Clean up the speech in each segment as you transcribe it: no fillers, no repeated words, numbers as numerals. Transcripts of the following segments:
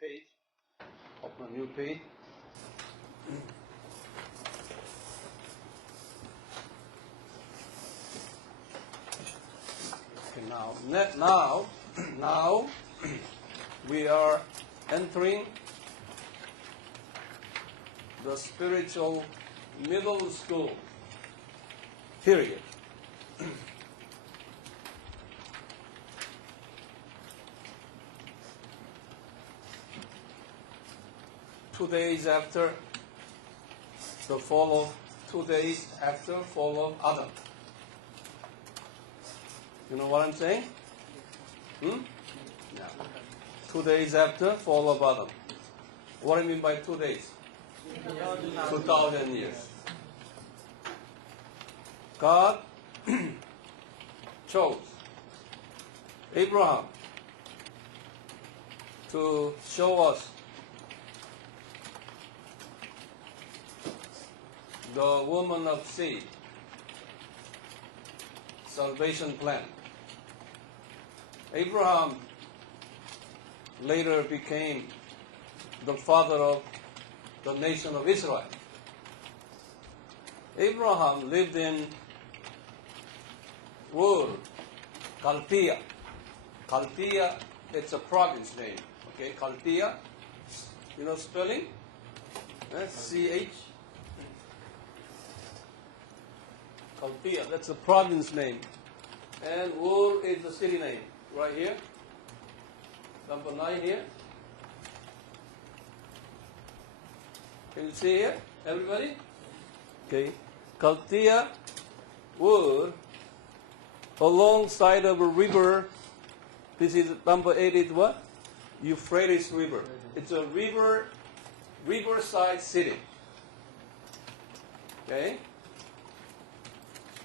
page. Open a new page. Okay, now we are entering the spiritual middle school period. Two days after fall of Adam. You know what I'm saying? Yeah. 2 days after fall of Adam. What do I mean by 2 days? 2,000 years. God chose Abraham to show us the woman of seed salvation plan. Abraham later became the father of the nation of Israel. Abraham lived in Ur, Chaldea. Chaldea, it's a province name. Okay, Chaldea, you know spelling? C-H. Chaldea, that's a province name. And Ur is the city name, right here. Number 9 here. Can you see here, everybody? Okay. Chaldea, Ur, alongside of a river. This is number 8 is what? Euphrates River. It's a riverside city. Okay?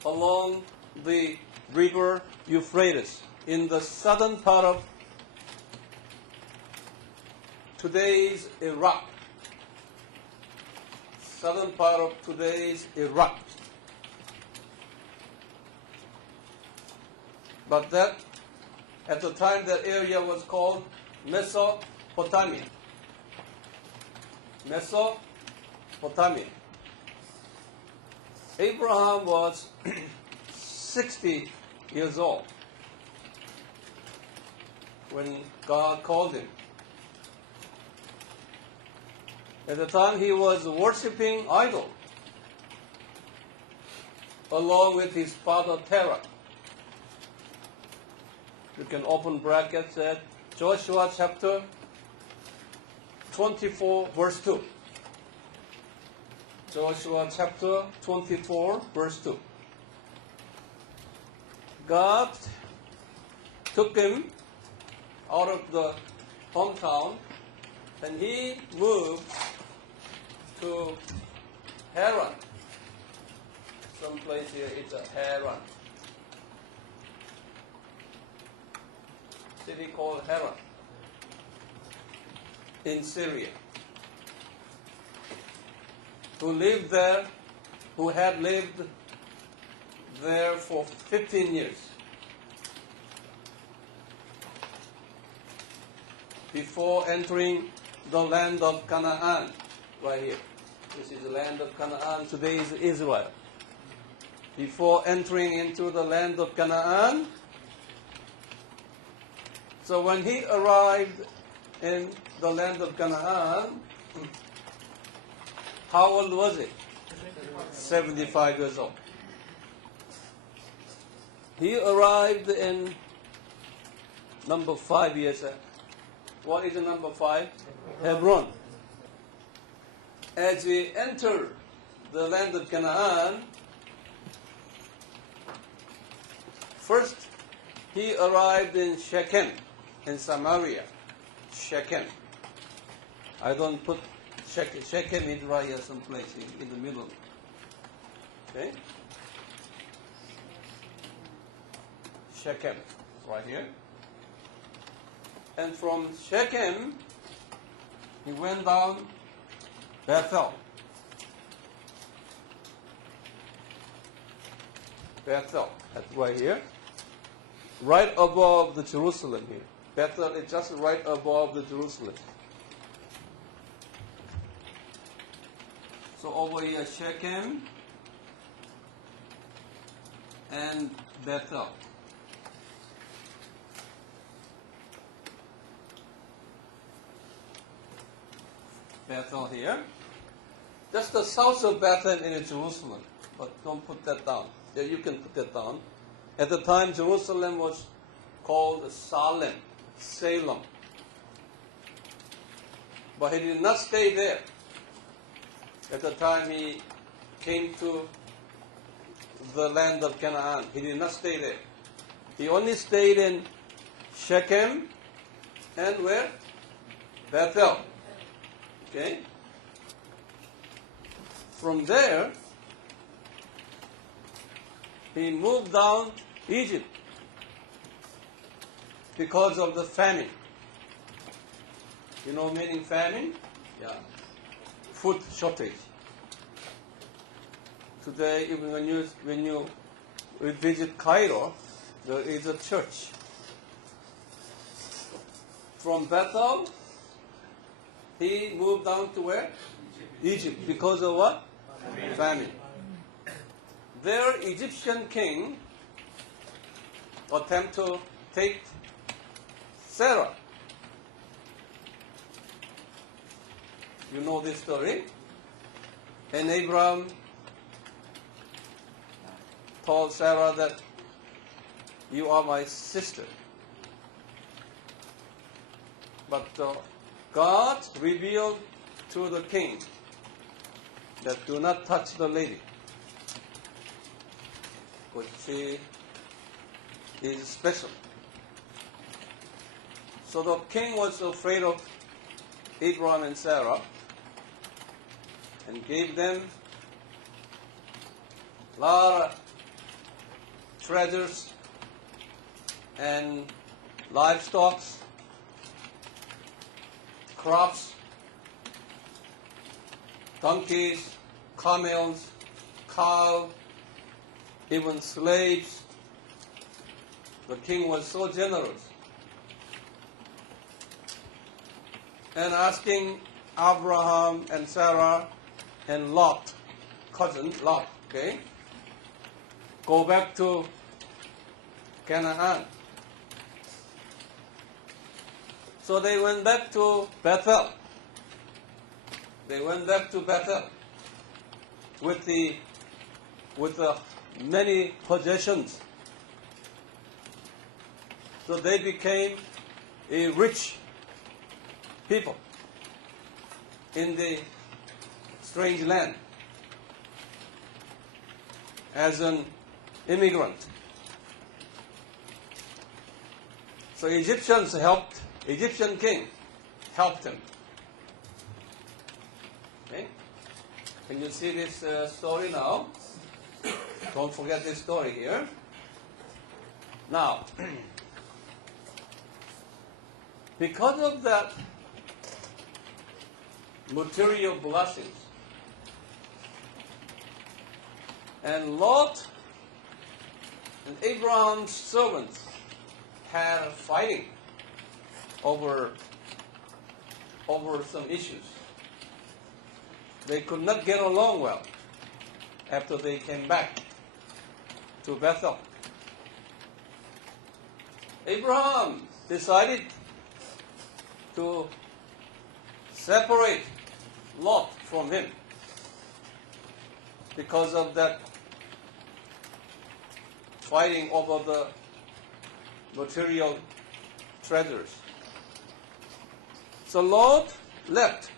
Along the river Euphrates, in the southern part of today's Iraq. Southern part of today's Iraq. But that, at the time, that area was called Mesopotamia. Mesopotamia. Abraham was 60 years old when God called him. At the time he was worshipping idol along with his father Terah. You can open brackets at Joshua chapter 24 verse 2. Joshua chapter 24 verse 2. God took him out of the hometown and he moved to Haran. Someplace here it's a Haran. City called Haran in Syria. Who had lived there for 15 years. Before entering the land of Canaan, right here. This is the land of Canaan, today is Israel. Before entering into the land of Canaan, so when he arrived in the land of Canaan, how old was he? 75 years old. He arrived in number 5 years. What is the number 5? Hebron. As we enter the land of Canaan, first he arrived in Shechem, in Samaria. Shechem. I don't put Shechem is right here someplace in the middle. Okay? Shechem, right here. And from Shechem, he went down Bethel. Bethel, that's right here. Right above the Jerusalem here. Bethel is just right above the Jerusalem. So over here, Shechem and Bethel. Bethel here. That's the south of Bethel in Jerusalem, but don't put that down. Yeah, you can put that down. At the time, Jerusalem was called Salem. But he did not stay there. At the time he came to the land of Canaan, he did not stay there. He only stayed in Shechem and where? Bethel. Okay? From there, he moved down Egypt because of the famine. You know meaning famine? Yeah. Food shortage. Today, even when you visit Cairo, there is a church. From Bethel, he moved down to where? Egypt. Because of what? Famine. Their Egyptian king attempted to take Sarah. You know this story? And Abraham told Sarah that you are my sister. But God revealed to the king that do not touch the lady, because she is special. So the king was afraid of Abraham and Sarah and gave them a lot of treasures and livestock, crops, donkeys, camels, cow, even slaves. The king was so generous. And asking Abraham and Sarah and Lot, cousin Lot, okay, go back to Canaan. So they went back to Bethel. With the many possessions. So they became a rich people in the strange land as an immigrant. So Egyptian king helped him. Okay? Can you see this story now? Don't forget this story here. Now, because of that material blessings, and Lot and Abraham's servants had a fighting over some issues. They could not get along well after they came back to Bethel. Abraham decided to separate Lot from him because of that fighting over the material treasures. So Lot left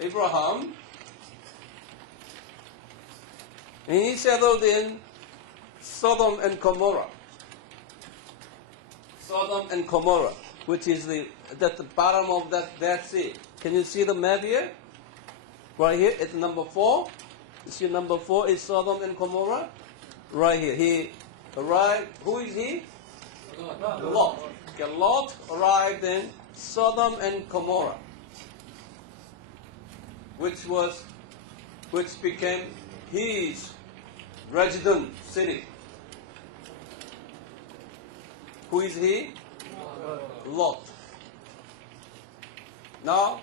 Abraham and he settled in Sodom and Gomorrah. Sodom and Gomorrah, which is at the bottom of that sea. Can you see the map here? Right here, it's number 4. You see number 4 is Sodom and Gomorrah? Right here. He arrived, who is he? Lot. Okay, Lot arrived in Sodom and Gomorrah, which became his resident city. Who is he? Lot. Now,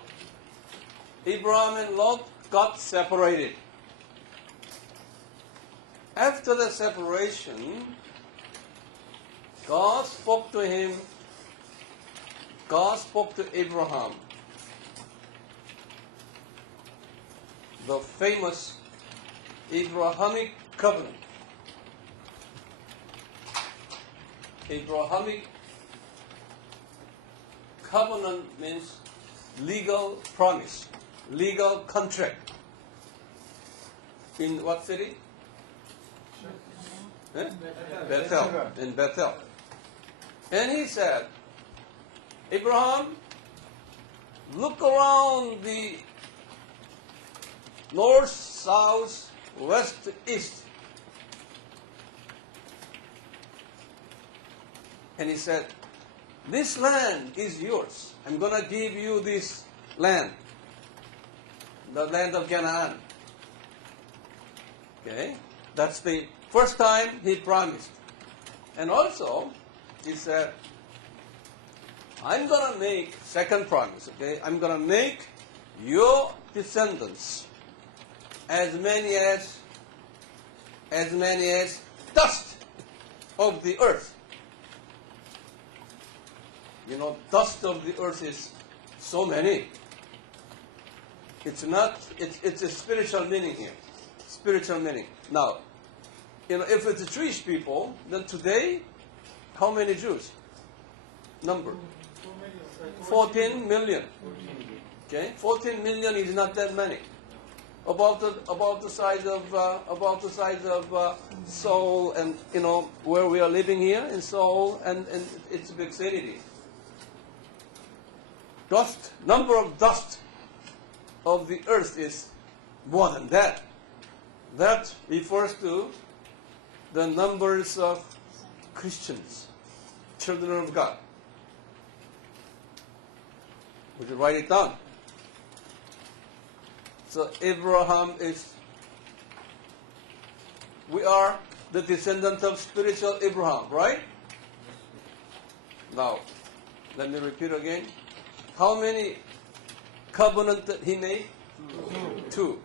Abraham and Lot got separated. After the separation, God spoke to him. God spoke to Abraham. The famous Abrahamic covenant. Abrahamic covenant means legal promise, legal contract. In what city? Bethel. In Bethel. And he said, Abraham, look around the north, south, west, east. And he said, this land is yours. I'm going to give you this land, the land of Canaan. Okay? That's the first time he promised. And also, he said, I'm going to make, second promise, okay? I'm going to make your descendants as many as dust of the earth. You know, dust of the earth is so many. It's a spiritual meaning here. Spiritual meaning. Now, you know, if it's the Jewish people, then today, how many Jews? Number? 14 million. Okay, 14 million is not that many. About the size of Seoul, and you know where we are living here in Seoul, and it's a big city. Number of dust of the earth is more than that. That refers to the numbers of Christians, children of God. Would you write it down? So Abraham we are the descendant of spiritual Abraham, right? Now, let me repeat again. How many covenant that he made? Two.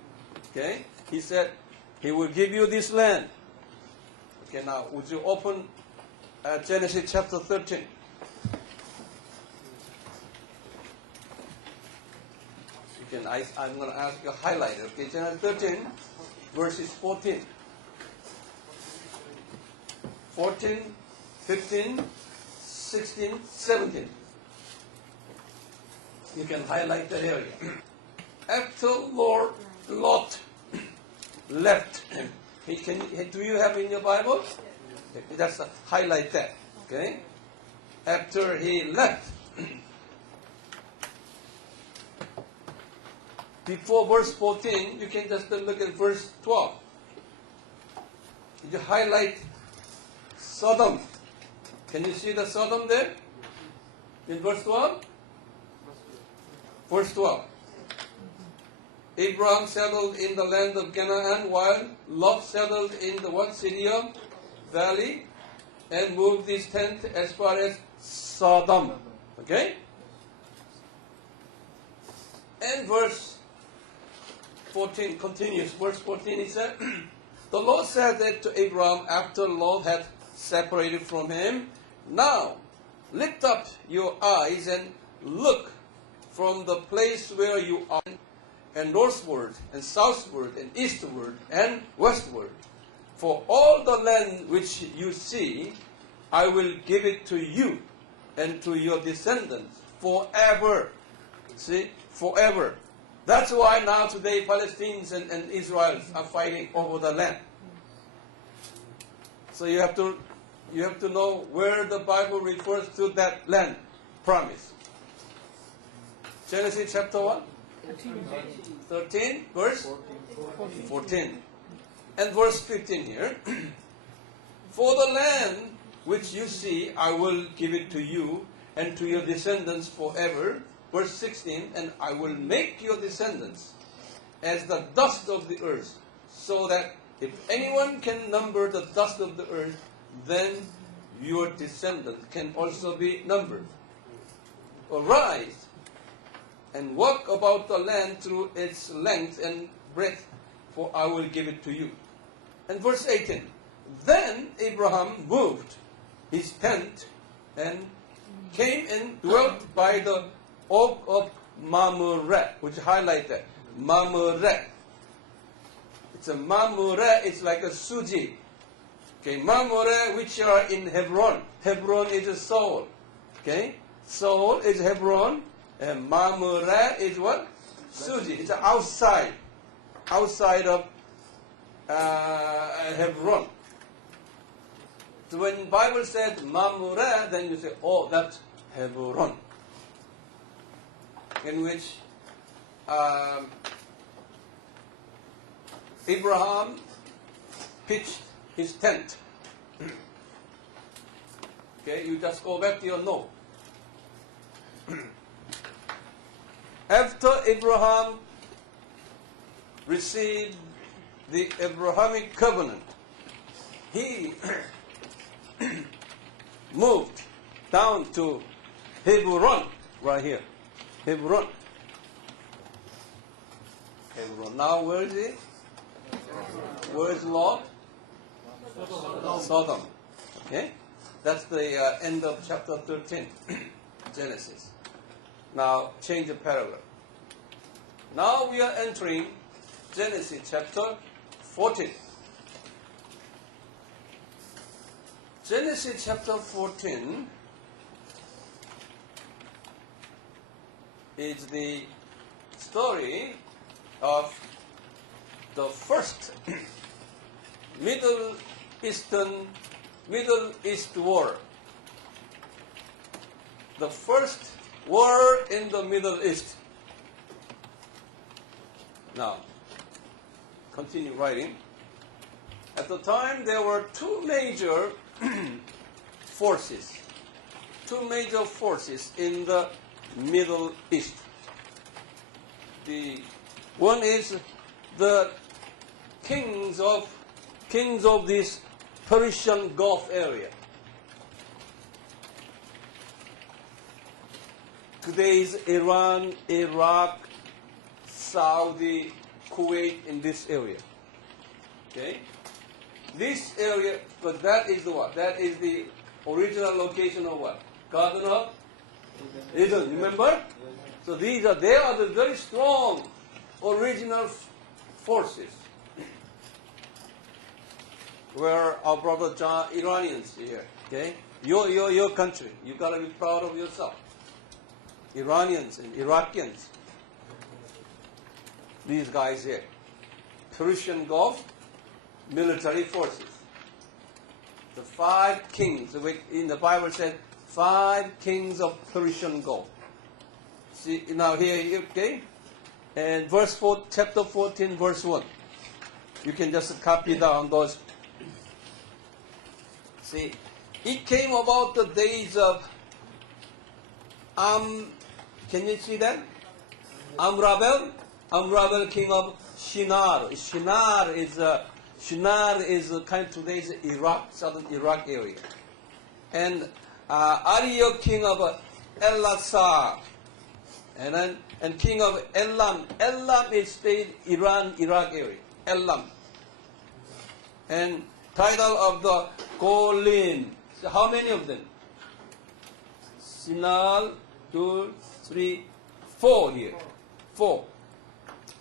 Okay? He said, he will give you this land. Okay, now, would you open Genesis chapter 13? I'm going to ask you to highlight it. Okay, Genesis 13, verses 14. 14, 15, 16, 17. You can highlight that area. After Lot left, do you have in your Bible? Just highlight that. Okay? After he left, before verse 14, you can just look at verse 12. You highlight Sodom. Can you see the Sodom there? In verse 12? Verse 12. Abraham settled in the land of Canaan, while Lot settled in the what? Sidon Valley, and moved his tent as far as Sodom. Okay? And verse 14 continues. Verse 14, he said, the Lord said that to Abraham after Lot had separated from him, now lift up your eyes and look from the place where you are, and northward, and southward, and eastward, and westward. For all the land which you see, I will give it to you and to your descendants forever. See? Forever. That's why now today Palestinians and Israelis are fighting over the land. So you have to know where the Bible refers to that land promise. Genesis chapter 1? 13, verse 14. And verse 15 here. For the land which you see, I will give it to you and to your descendants forever. Verse 16, and I will make your descendants as the dust of the earth, so that if anyone can number the dust of the earth, then your descendants can also be numbered. Arise, and walk about the land through its length and breadth, for I will give it to you. And verse 18, then Abraham moved his tent and came and dwelt by the oak of Mamre, which highlight that. Mamre. It's a Mamre, it's like a suji. Okay, Mamre, which are in Hebron. Hebron is a Seoul. Okay, Seoul is Hebron, and Mamre is what? Suji. It's outside of Hebron. So when the Bible says Mamre, then you say, oh, that's Hebron, in which Abraham pitched his tent. Okay, you just go back to your note. After Abraham received the Abrahamic covenant, he moved down to Hebron, right here. Hebron. Hebron. Now where is he? Where is Lot? Sodom. Okay? That's the end of chapter 13, Genesis. Now change the paragraph. Now we are entering Genesis chapter 14. Genesis chapter 14 is the story of the first Middle East war. The first war in the Middle East. Now, continue writing. At the time, there were two major forces in the Middle East. The one is the kings of this Persian Gulf area. Today's Iran, Iraq, Saudi, Kuwait, in this area. Okay? This area, but that is the what? That is the original location of what? Garden of Eden, remember? So they are the very strong original forces. Where our brother John, Iranians here, okay? Your country, you gotta be proud of yourself. Iranians and Iraqians. These guys here. Persian Gulf military forces. The 5 kings, in the Bible said 5 kings of Persian Gulf. See, now here, okay? And chapter 14, verse 1. You can just copy down those. See, it came about the days of can you see that? Amraphel, king of Shinar. Shinar is kind of today's Iraq, southern Iraq area. And Arioch, king of Ellasar. And king of Elam. Elam is state Iran, Iraq area. Elam. And title of the Golin. So how many of them? Sinal, 2, 3, 4 here. 4.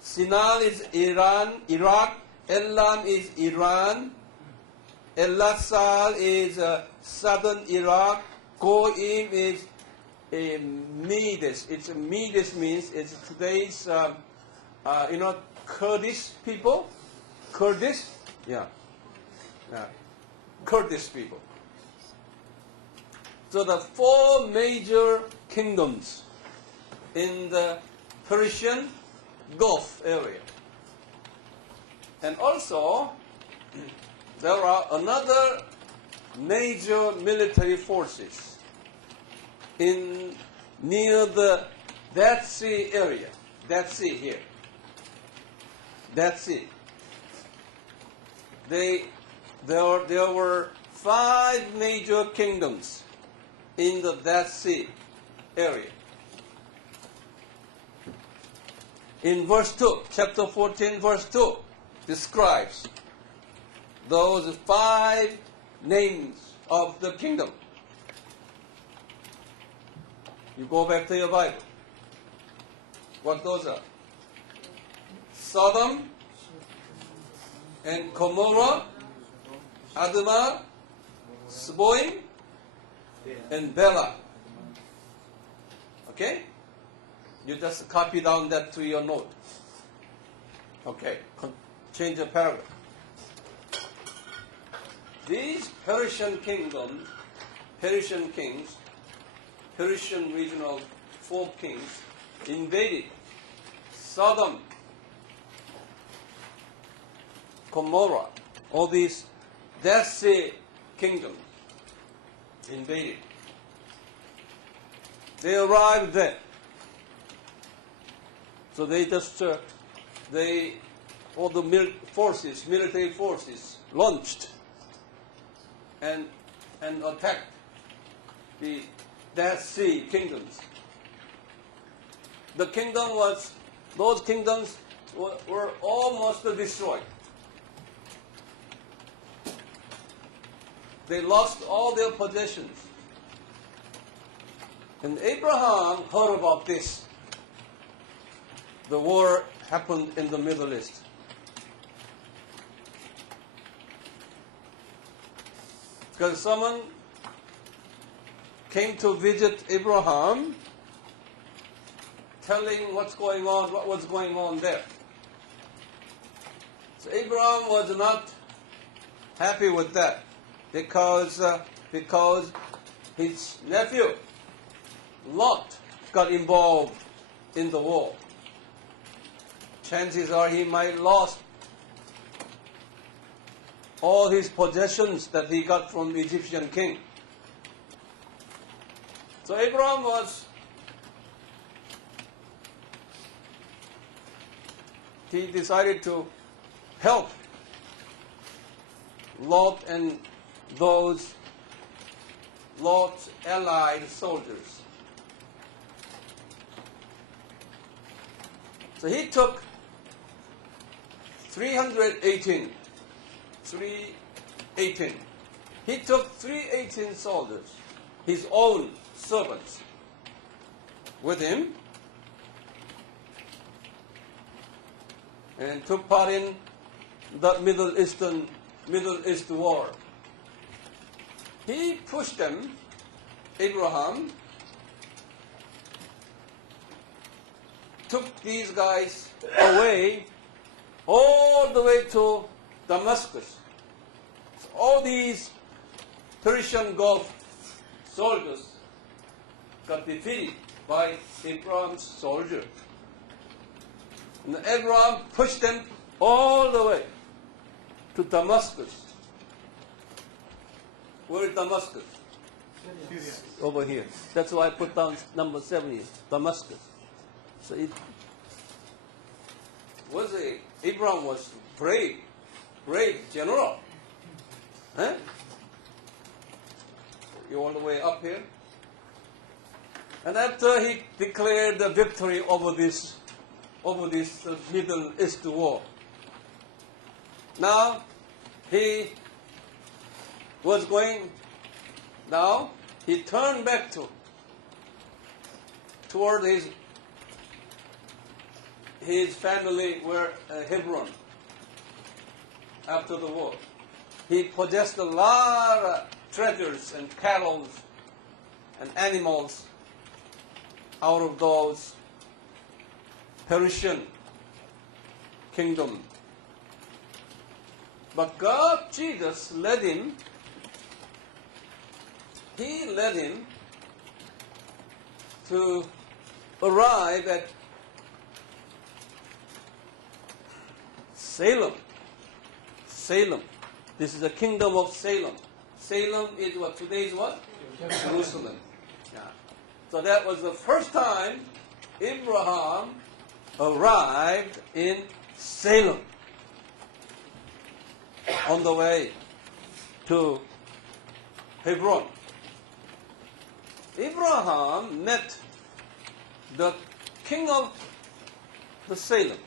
Sinal is Iran, Iraq. Elam is Iran. Ellasal is southern Iraq. Goim is Medes. Medes means it's today's Kurdish people. Kurdish, yeah. Kurdish people. So the 4 major kingdoms in the Persian Gulf area. And also, there are another major military forces near the Dead Sea area. Dead Sea here. Dead Sea. There were 5 major kingdoms in the Dead Sea area. in verse 2, chapter 14, verse 2, describes those 5 names of the kingdom. You go back to your Bible. What those are? Sodom and Gomorrah, Admah, Zeboim, and Bela. Okay? You just copy down that to your note. Okay, change the paragraph. These Persian kingdoms, Persian kings, Persian regional 4 kings invaded Sodom, Gomorrah, all these Dead Sea kingdoms invaded. They arrived there. So they just, all the military forces launched and attacked the Dead Sea kingdoms. Those kingdoms were almost destroyed. They lost all their possessions. And Abraham heard about this. The war happened in the Middle East. Because someone came to visit Abraham, telling what was going on there. So Abraham was not happy with that because his nephew Lot got involved in the war. Chances are he might lost all his possessions that he got from the Egyptian king. So Abraham he decided to help Lot and those Lot's allied soldiers. So he took 318. He took 318 soldiers, his own servants, with him, and took part in the Middle East war. He pushed them, Abraham, took these guys away, all the way to Damascus. So all these Persian Gulf soldiers got defeated by Abraham's soldier. And Abraham pushed them all the way to Damascus. Where is Damascus? Syria. Over here. That's why I put down number 70, Damascus. So Abraham was brave general. Huh? You all the way up here. And after he declared the victory over this Middle East war, now he turned back toward his family were Hebron after the war. He possessed a lot of treasures and cattle and animals out of those Persian kingdom. But God, Jesus, led him to arrive at Salem. This is the kingdom of Salem. Salem is what? Today is what? Jerusalem. Yeah. So that was the first time Abraham arrived in Salem on the way to Hebron. Abraham met the king of the Salem.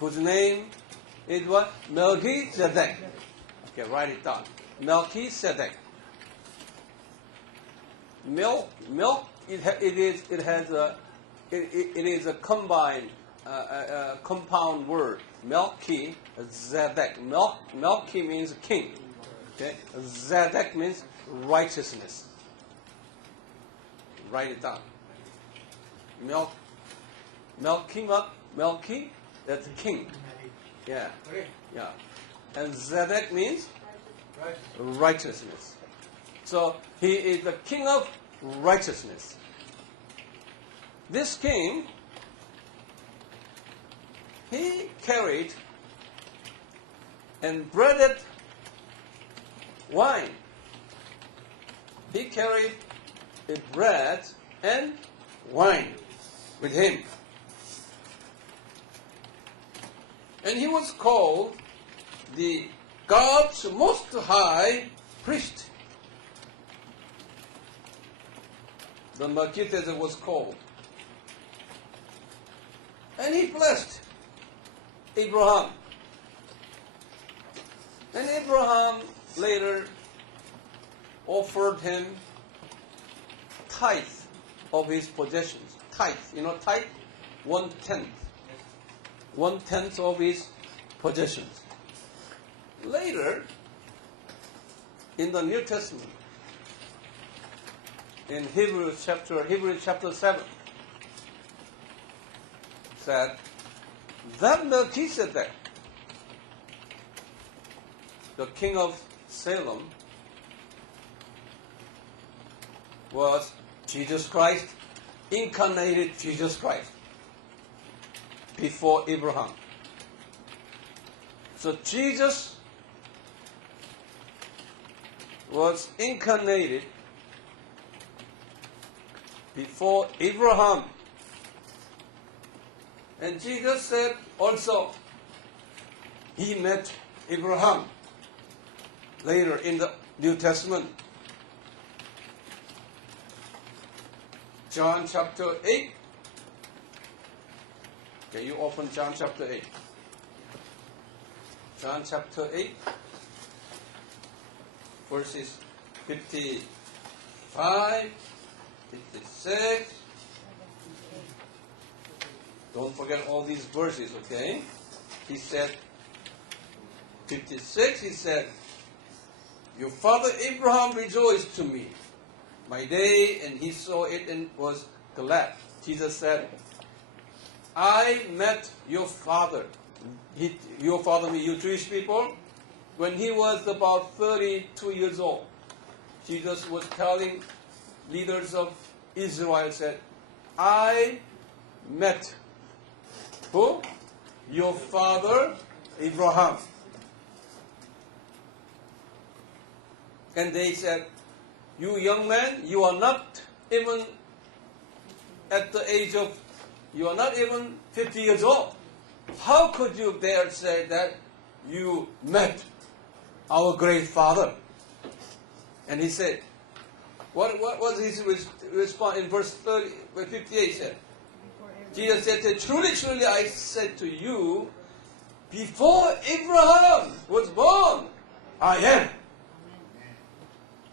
Whose name is what? Melchizedek. Okay, write it down. Melchizedek. It is a combined compound word. Melchizedek. Melchi means king. Okay, Zedek means righteousness. Write it down. Melchi, that's king. Yeah, yeah. And Zedek means righteousness. So he is the king of righteousness. This king, he carried and breaded wine. He carried a bread and wine with him. And he was called the God's most high priest. The Melchizedek was called. And he blessed Abraham. And Abraham later offered him tithe of his possessions. Tithe, you know tithe? 1/10. 1/10 of his possessions. Later, in the New Testament, in Hebrews chapter 7, said that Melchizedek, the king of Salem, was Jesus Christ, incarnated Jesus Christ, before Abraham. So Jesus was incarnated before Abraham. And Jesus said also, he met Abraham later in the New Testament. John chapter 8. Can you open John chapter 8? John chapter 8, verses 55, 56. Don't forget all these verses, okay? He said, 56, he said, your father Abraham rejoiced to me my day, and he saw it and was glad. Jesus said, I met your father. Your father, you Jewish people, when he was about 32 years old. Jesus was telling leaders of Israel, said, I met who? Your father Abraham. And they said, you young man, you are not even at the age of, you are not even 50 years old. How could you dare say that you met our great father? And he said, what was his response in verse 58 said? Jesus said, truly, truly, I said to you, before Abraham was born, I am.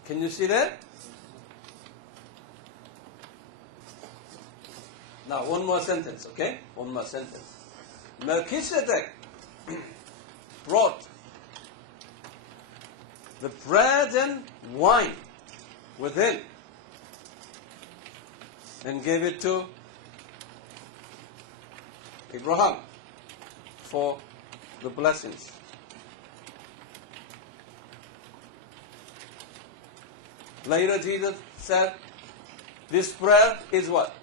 Can you see that? Now, one more sentence, okay? One more sentence. Melchizedek brought the bread and wine with him and gave it to Abraham for the blessings. Later Jesus said, this bread is what?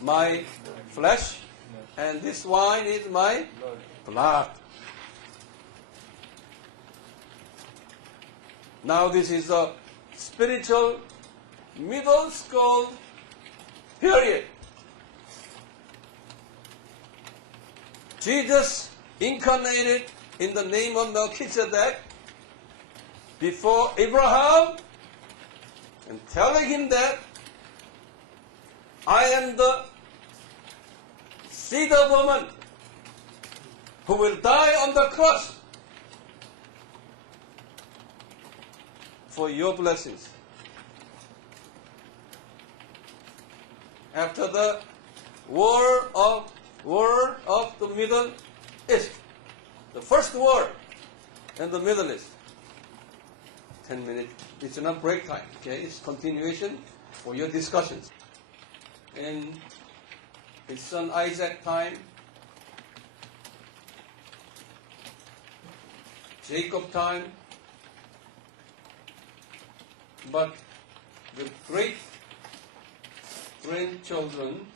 My flesh, and this wine is my blood. Now this is the spiritual middle school period. Jesus incarnated in the name of Melchizedek before Abraham and telling him that I am the seed of woman who will die on the cross for your blessings. After the war of the Middle East, the first war in the Middle East. 10 minutes. It's not break time. Okay, it's continuation for your discussions. In his son Isaac time, Jacob time, but the great grandchildren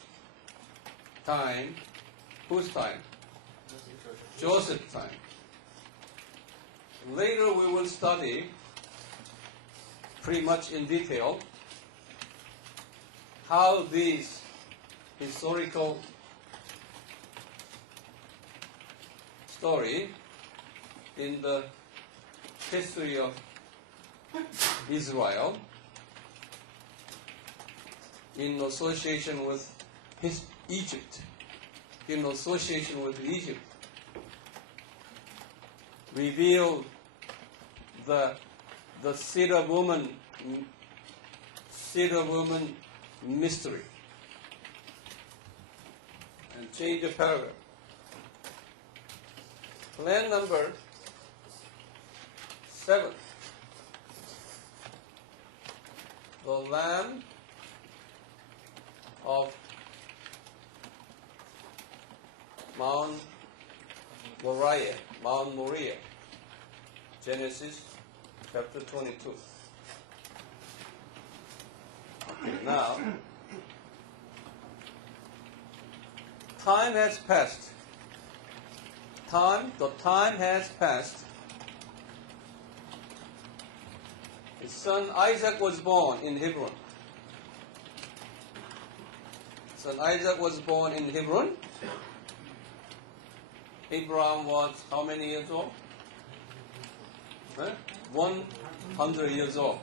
time, whose time? Joseph time. Later we will study pretty much in detail how these historical story in the history of Israel in association with Egypt, reveal the seed of woman mystery, and change the paragraph. Plan number 7. The Lamb of Mount Moriah, Genesis chapter 22. Okay, now, time has passed. The time has passed. His son Isaac was born in Hebron. Abraham was how many years old? 100 years old.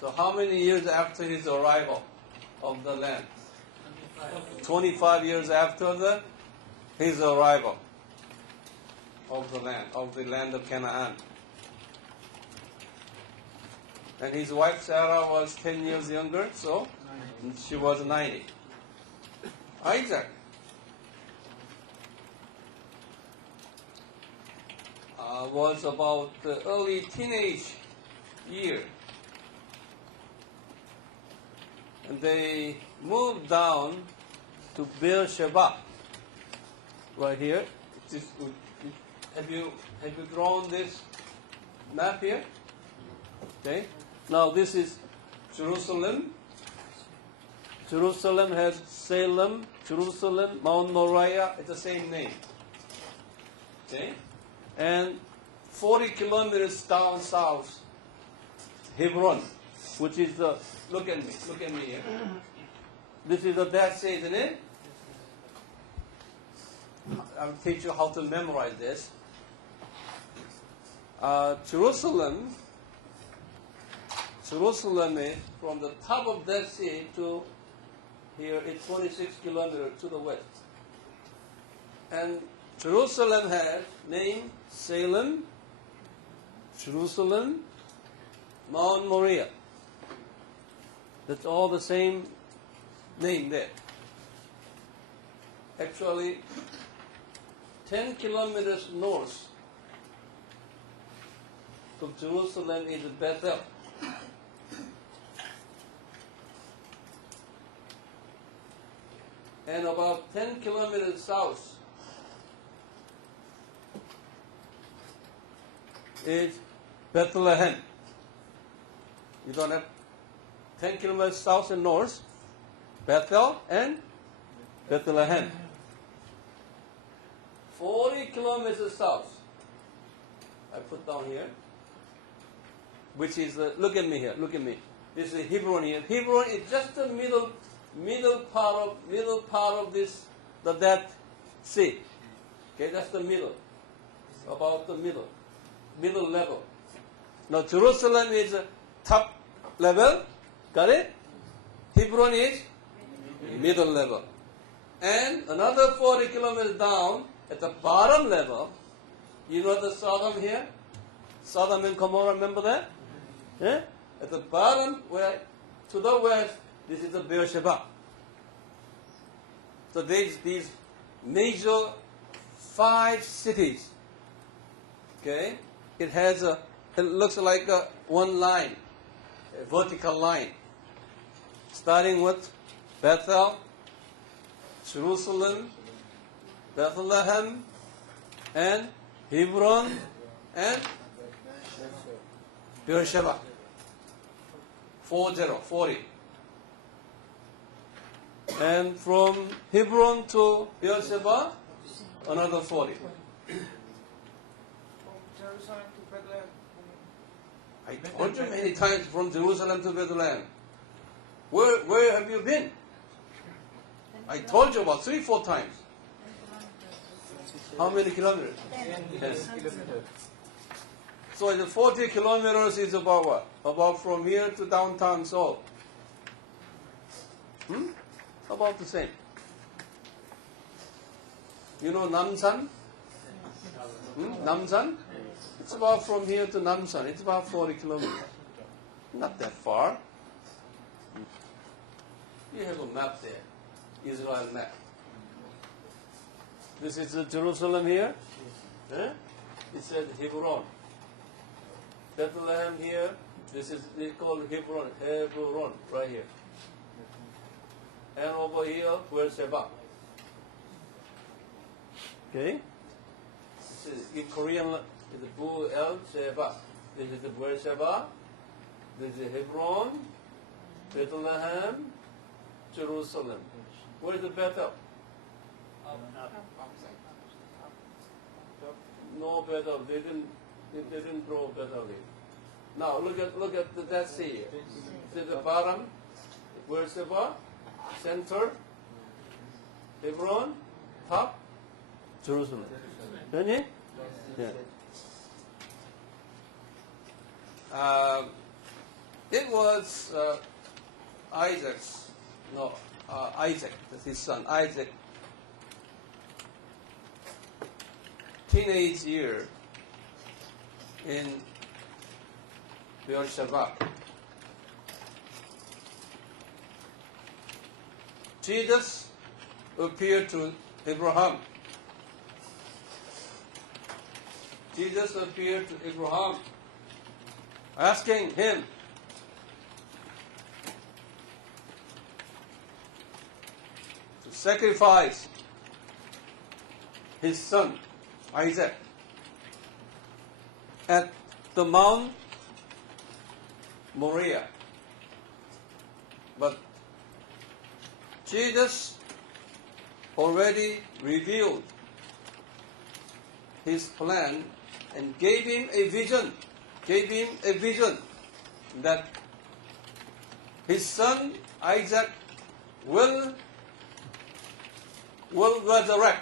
So how many years after his arrival of the land? 25 years after his arrival of the land of Canaan. And his wife Sarah was 10 years younger, so she was 90. Isaac was about the early teenage year. And they moved down to Beersheba, right here. Have you drawn this map here? Okay. Now this is Jerusalem. Jerusalem has Salem, Jerusalem, Mount Moriah. It's the same name. Okay. And 40 kilometers down south, Hebron, which is the, look at me here. This is the Dead Sea, isn't it? I'll teach you how to memorize this. Jerusalem is from the top of Dead Sea to here, it's 26 kilometers to the west. And Jerusalem has name Salem, Jerusalem, Mount Moriah. That's all the same name there. Actually, 10 kilometers north of Jerusalem is Bethel. And about 10 kilometers south is Bethlehem. You don't have 10 kilometers south and north, Bethel and Bethlehem. 40 kilometers south, I put down here, which is, look at me here, look at me. This is Hebron here. Hebron is just the middle part of this, the Dead Sea. Okay, that's the middle, about the middle level. Now Jerusalem is top level, got it? Hebron is middle level. And another 40 kilometers down, at the bottom level, you know the Sodom here? Sodom and Gomorrah, remember that? Yeah? At the bottom, where to the west, this is the Beersheba. So these major 5 cities. Okay? It looks like one line, a vertical line, starting with Bethel, Jerusalem, Bethlehem, and Hebron, and Beersheba. 40. And from Hebron to Beersheba, another 40. Jerusalem to Bethlehem. I told you many times from Jerusalem to Bethlehem. Where have you been? I told you about 3-4 times. How many kilometers? 10. So the 40 kilometers is about what? About from here to downtown Seoul. About the same. You know Namsan? Namsan? It's about from here to Namsan. It's about 40 kilometers. Not that far. You have a map there. Israel map. This is Jerusalem here. Eh? It says Hebron. Bethlehem here. This is called Hebron. Hebron right here. And over here, Beersheba. Okay? This is in Korean, it's Beersheba. This is the Beersheba. This is Hebron, Bethlehem, Jerusalem. Where's the Bethel? No Bethel. They didn't draw Bethel here. Now look at the Dead Sea. See the bottom, Beersheba, center, Hebron, top, Jerusalem. Don't you? Yeah. It was Isaac, that's his son, Isaac, teenage year in Beersheba. Jesus appeared to Abraham. Jesus appeared to Abraham, asking him to sacrifice his son, Isaac, at the Mount Moriah. But Jesus already revealed his plan and gave him a vision that his son Isaac will resurrect.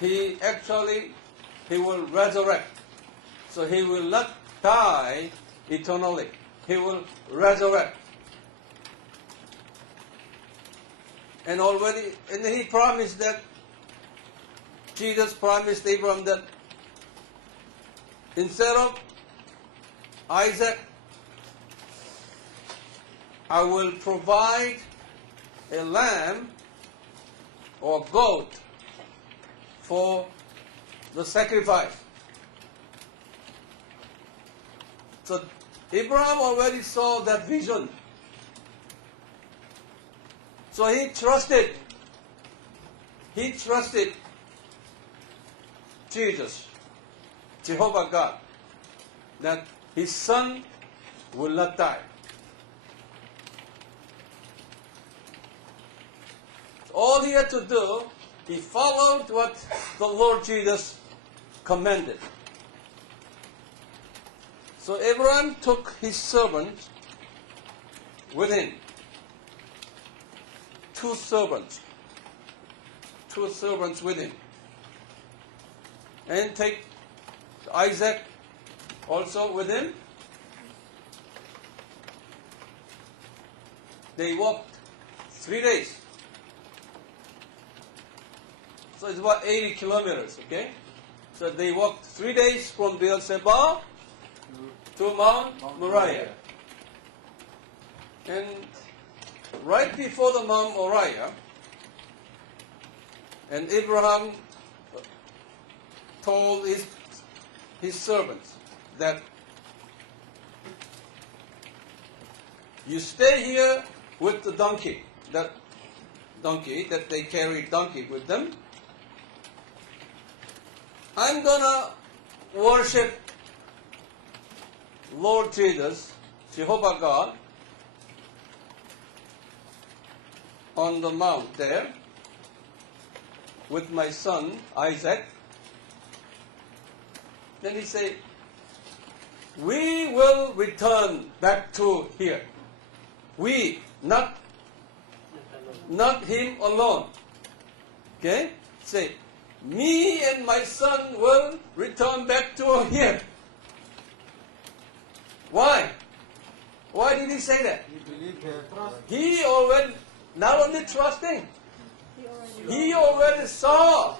He will resurrect. So he will not die eternally. He will resurrect. And he promised that, Jesus promised Abraham that instead of Isaac, I will provide a lamb or goat for the sacrifice. So Abraham already saw that vision. So he trusted Jesus, Jehovah God, that his son will not die. All he had to do, he followed what the Lord Jesus commanded. So Abraham took his servant with him. Two servants with him. And take Isaac also with him. They walked 3 days. So it's about 80 kilometers, okay? So they walked 3 days from Beersheba to Mount Moriah. And right before the Mount Moriah, and Abraham told his servants that you stay here with the donkey that they carried donkey with them. I'm gonna worship Lord Jesus, Jehovah God, on the mount there with my son Isaac. Then he said, we will return back to here. We, not him alone. Okay? Say, me and my son will return back to here. Why? Why did he say that? He already, not only trusting, he already saw.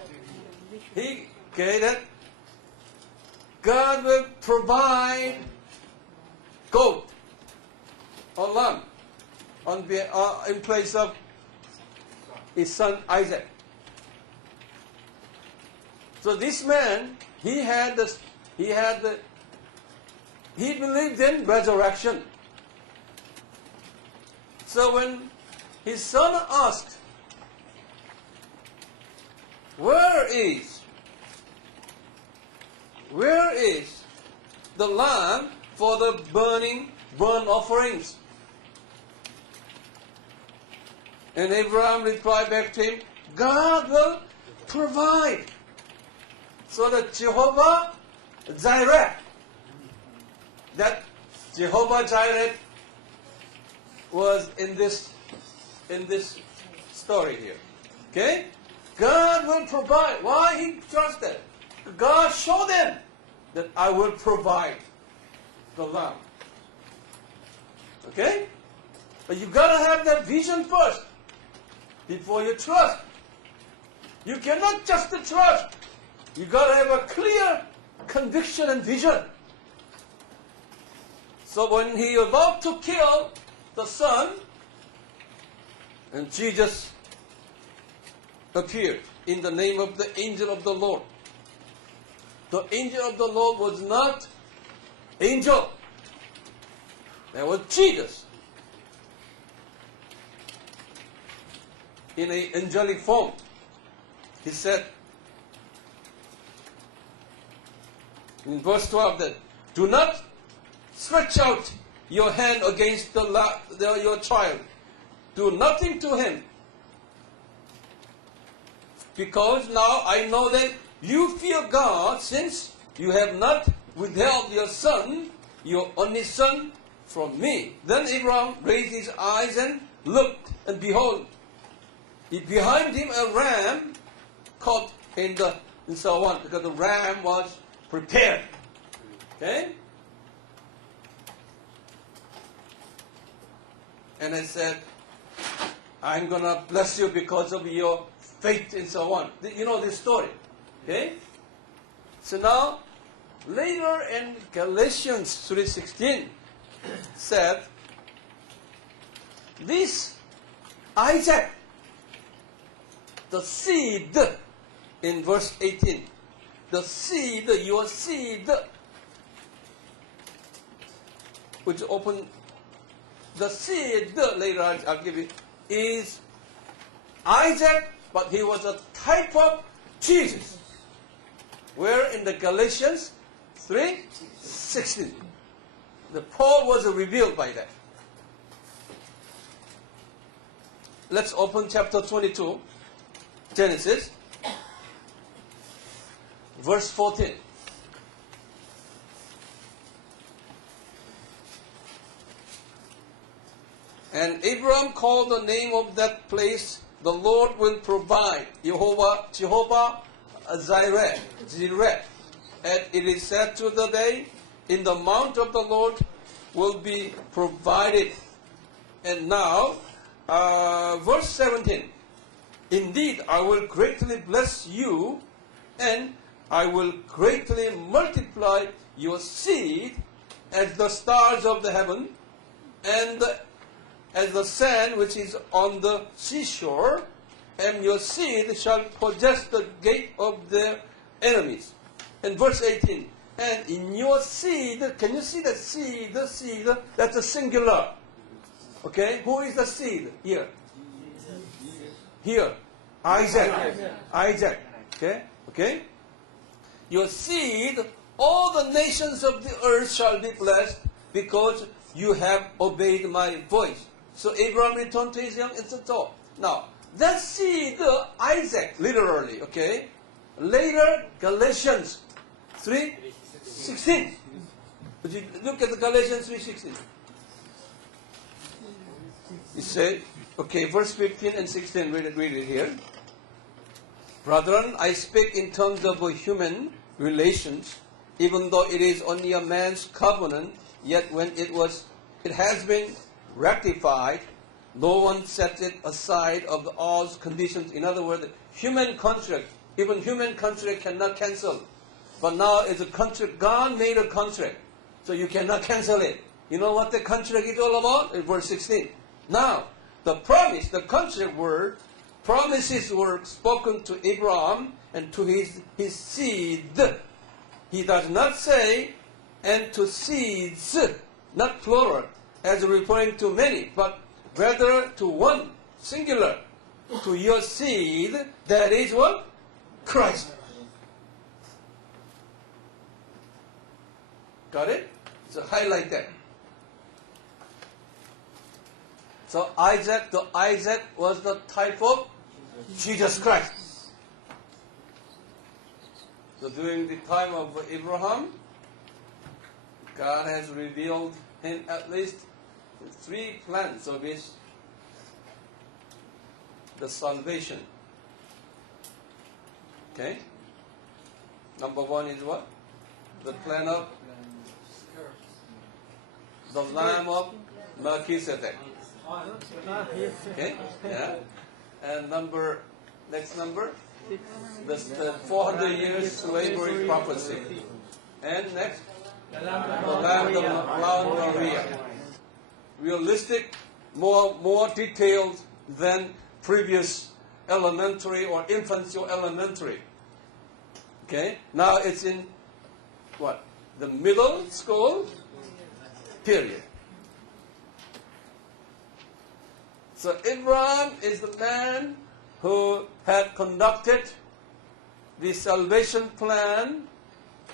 That God will provide goat or lamb in place of his son Isaac. So this man, he believed in resurrection. So when his son asked, where is the lamb for the burnt offerings? And Abraham replied back to him, God will provide. So that Jehovah Jireh was in this story here. Okay? God will provide. Why he trusted? God showed them that I will provide the lamb. Okay? But you got to have that vision first before you trust. You cannot just trust. You got to have a clear conviction and vision. So when he about to kill the son, and Jesus appeared in the name of the angel of the Lord. The angel of the Lord was not angel. That was Jesus. In an angelic form. He said in verse 12 that, do not stretch out your hand against your child. Do nothing to him. Because now I know that you fear God, since you have not withheld your son, your only son, from me. Then Abraham raised his eyes and looked, and behold, behind him a ram caught and so on, because the ram was prepared. Okay? And I said, I'm going to bless you because of your faith and so on. You know this story. Okay? So now, later in Galatians 3:16 said, this Isaac, the seed, in verse 18, the seed, your seed, which open, the seed, later I'll give you, is Isaac, but he was a type of Jesus. Where in the Galatians 3:16. The Paul was revealed by that. Let's open chapter 22, Genesis, verse 14. And Abraham called the name of that place, the Lord will provide, Jehovah Jireh. And it is said to the day, in the mount of the Lord will be provided And now, verse 17. Indeed, I will greatly bless you, and I will greatly multiply your seed as the stars of the heaven, and as the sand which is on the seashore, and your seed shall possess the gate of their enemies. And verse 18. And in your seed, can you see the seed? The seed, that's a singular. Okay, who is the seed here? Here, Isaac. Isaac. Okay. Your seed, all the nations of the earth shall be blessed because you have obeyed my voice. So Abraham returned to his young instator. Now, that seed, Isaac, literally, okay. Later, Galatians 3:16. Would you look at the Galatians 3:16? It says, okay, verse 15 and 16, read it here. Brethren, I speak in terms of human relations, even though it is only a man's covenant, yet when it has been ratified, no one sets it aside of all conditions. In other words, human contract, even human contract cannot cancel. But now it's a contract, God made a contract, so you cannot cancel it. You know what the contract is all about? In verse 16. Now, the promise, the contract word, promises were spoken to Abraham and to his seed. He does not say, and to seeds, not plural, as referring to many, but rather to one, singular, to your seed, that is what? Christ. Got it? So highlight that. So Isaac was the type of Jesus Christ. So during the time of Abraham, God has revealed him at least 3 plans of the salvation. Okay? Number 1 is what? The plan of the Lamb of Melchizedek. Okay? Yeah. And next number, the 400 years slavery prophecy. And next, the land of Mount Moriah. Realistic, more detailed than previous elementary or infancy or elementary. Okay? Now it's in what? The middle school period. So Abraham is the man who had conducted the salvation plan,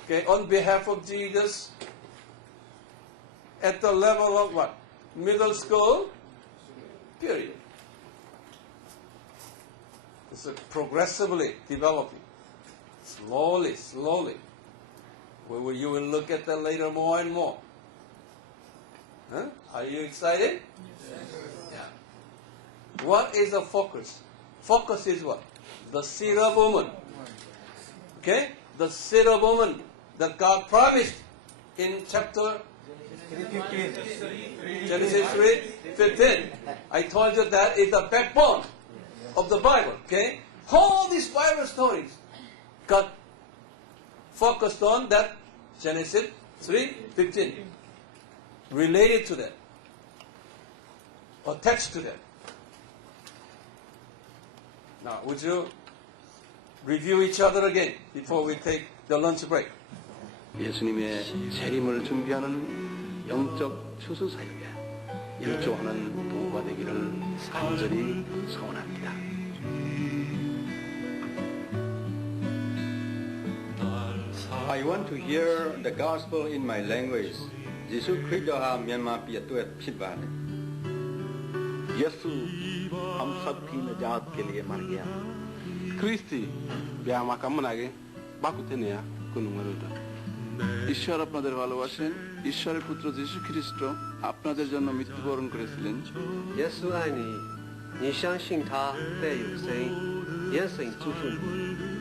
okay, on behalf of Jesus at the level of what? Middle school period. It's progressively developing. Slowly. You will look at that later more and more. Huh? Are you excited? Yeah. What is the focus? Focus is what? The seed of woman. Okay? The seed of woman that God promised in chapter 3:15. Genesis 3:15. I told you that is the backbone of the Bible. Okay? All these Bible stories got focused on that Genesis 3:15. Related to that. Attached to that. Now, would you review each other again before we take the lunch break? 예수님의 재림을 준비하는 영적 추수 사역에 일조하는 부부가 되기를 간절히 소원합니다. I want to hear the gospel in my language. Giêsu Christha Myanmar Pia Tuet Pitbane. यीशु हम सबकी निजात के लिए मर गया। Kristi biama kamunage bakutenea kunungaruda. ঈশ্বর আপনাদের ভালোবাসেন। ঈশ্বরের পুত্র যীশু খ্রিস্ট আপনাদের জন্য মৃত্যুবরণ করেছিলেন। 耶稣爱你，你相信他必有生，也神祝福你。